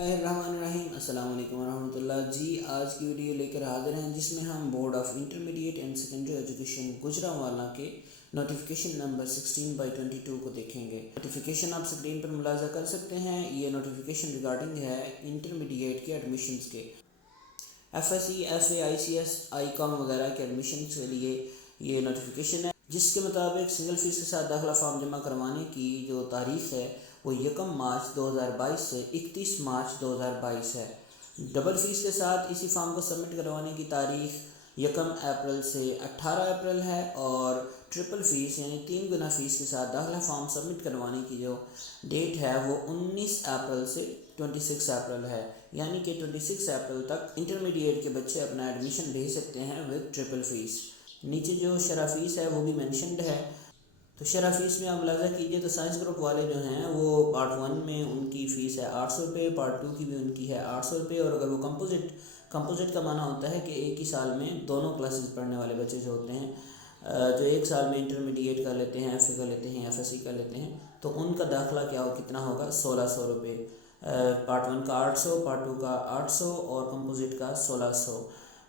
Bismillahirrahmanirrahim। السلام علیکم ورحمۃ اللہ جی، آج کی ویڈیو لے کر حاضر ہیں جس میں ہم board of intermediate and secondary education Gujranwala کے نوٹیفیکیشن نمبر 16/22 کو دیکھیں گے۔ نوٹیفیکیشن آپ سکرین پر ملاحظہ کر سکتے ہیں۔ یہ نوٹیفیکیشن ریگارڈنگ ہے انٹرمیڈیٹ کے ایڈمیشنز کے، F S C, F A, I C S, I com وغیرہ کے ایڈمیشنز کے لیے یہ نوٹیفیکیشن ہے، جس کے مطابق سنگل فیس کے ساتھ داخلہ فارم جمع کروانے کی جو تاریخ ہے وہ 1 مارچ 2022 سے 31 مارچ 2022 ہے۔ ڈبل فیس کے ساتھ اسی فارم کو سبمٹ کروانے کی تاریخ 1 اپریل سے 18 اپریل ہے، اور ٹرپل فیس یعنی 3 گنا فیس کے ساتھ داخلہ فارم سبمٹ کروانے کی جو ڈیٹ ہے وہ 19 اپریل سے 26 اپریل ہے، یعنی کہ 26 اپریل تک انٹرمیڈیٹ کے بچے اپنا ایڈمیشن بھیج سکتے ہیں ود ٹرپل فیس۔ نیچے جو شرح فیس ہے وہ بھی مینشنڈ ہے، تو شرح فیس میں آپ ملاحظہ کیجئے تو سائنس گروپ والے جو ہیں وہ پارٹ 1 میں ان کی فیس ہے 800 روپے، پارٹ 2 کی بھی ان کی ہے 800 روپے، اور اگر وہ کمپوزٹ کا معنی ہوتا ہے کہ ایک ہی سال میں دونوں کلاسز پڑھنے والے بچے جو ہوتے ہیں، جو ایک سال میں انٹرمیڈیٹ کا لیتے ہیں، ایف اے کا لیتے ہیں، ایف ایس سی کا لیتے ہیں، تو ان کا داخلہ کتنا ہوگا 1600 روپے۔ پارٹ 1 کا 800، پارٹ 2 کا 800 اور کمپوزٹ کا 1600۔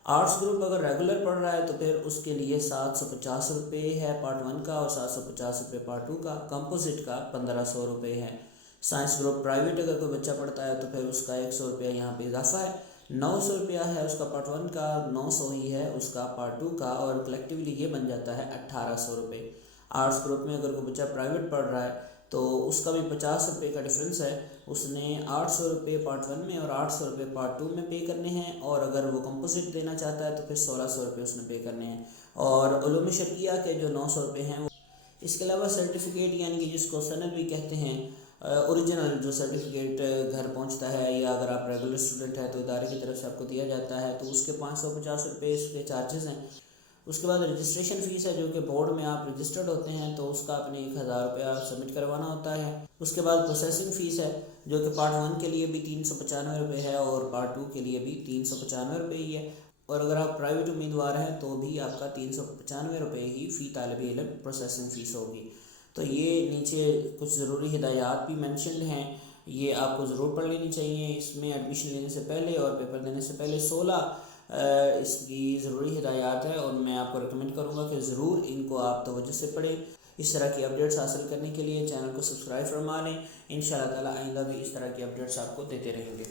آرٹس گروپ اگر ریگولر پڑھ رہا ہے تو پھر اس کے لیے 750 روپے ہے پارٹ 1 کا، اور 750 روپے پارٹ 2 کا، کمپوزٹ کا 1500 روپے ہے۔ سائنس گروپ پرائیویٹ اگر کوئی بچہ پڑھتا ہے تو پھر اس کا 100 روپیہ یہاں پہ اضافہ ہے، 900 روپیہ ہے اس کا پارٹ 1 کا، 900 ہی ہے اس کا پارٹ 2 کا، اور کلیکٹیولی یہ بن جاتا ہے 1800 روپے۔ آرٹس گروپ میں اگر کوئی بچہ پرائیویٹ پڑھ رہا ہے تو اس کا بھی 50 روپے کا ڈیفرنس ہے، اس نے 800 روپے پارٹ 1 میں اور 800 روپے پارٹ 2 میں پے کرنے ہیں، اور اگر وہ کمپوزٹ دینا چاہتا ہے تو پھر 1600 روپے اس نے پے کرنے ہیں۔ اور علوم شرعیہ کے جو 900 روپے ہیں، اس کے علاوہ سرٹیفکیٹ یعنی کہ جس کو سند بھی کہتے ہیں، اوریجنل جو سرٹیفکیٹ گھر پہنچتا ہے، یا اگر آپ ریگولر اسٹوڈنٹ ہیں تو ادارے کی طرف سے آپ کو دیا جاتا ہے، تو اس کے 550 روپے اس کے چارجز ہیں۔ اس کے بعد رجسٹریشن فیس ہے، جو کہ بورڈ میں آپ رجسٹرڈ ہوتے ہیں تو اس کا اپنے 1000 روپیہ سبمٹ کروانا ہوتا ہے۔ اس کے بعد پروسیسنگ فیس ہے، جو کہ پارٹ 1 کے لیے بھی 395 روپے ہے، اور پارٹ 2 کے لیے بھی 395 روپے ہی ہے، اور اگر آپ پرائیویٹ امیدوار ہیں تو بھی آپ کا 395 روپے ہی فی طالب علم پروسیسنگ فیس ہوگی۔ تو یہ نیچے کچھ ضروری ہدایات بھی مینشنڈ ہیں، یہ آپ کو ضرور پڑھ لینی چاہیے۔ اس میں ایڈمیشن لینے سے پہلے اور پیپر دینے سے پہلے 16 اس کی ضروری ہدایات ہیں، اور میں آپ کو ریکمنڈ کروں گا کہ ضرور ان کو آپ توجہ سے پڑھیں۔ اس طرح کی اپڈیٹس حاصل کرنے کے لیے چینل کو سبسکرائب فرما لیں، انشاءاللہ تعالی آئندہ بھی اس طرح کی اپڈیٹس آپ کو دیتے رہیں گے۔